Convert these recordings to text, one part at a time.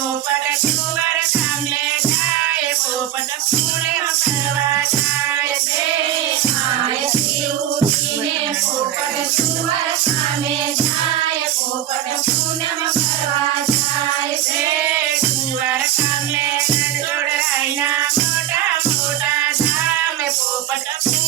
over. ગામે જાય પોપટ પૂનમ કરવા જાય છે કુંવર કામે જોડાઈના મોટા મોટા ધામે પોપટ પૂનમ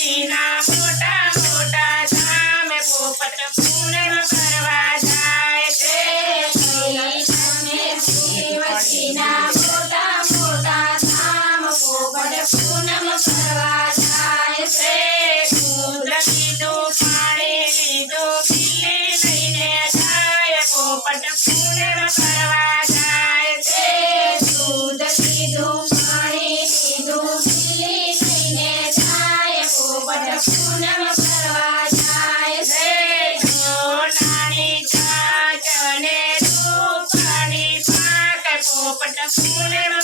Krishna. Muslim.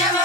Yeah,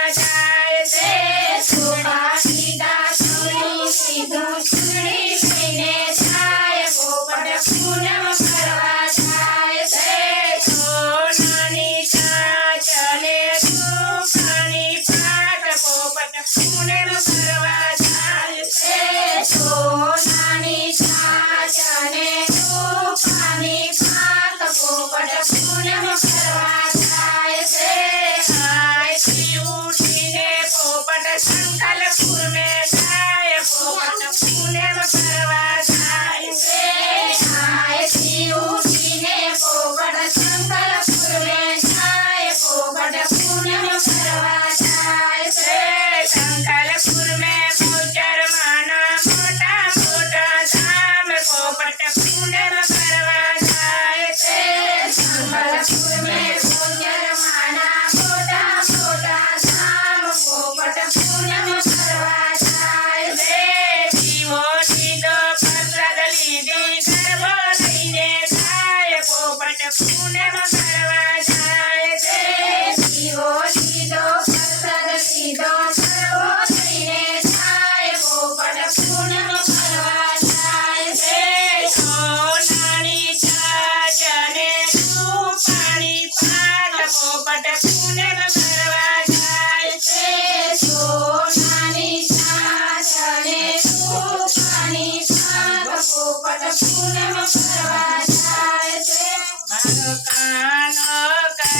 school never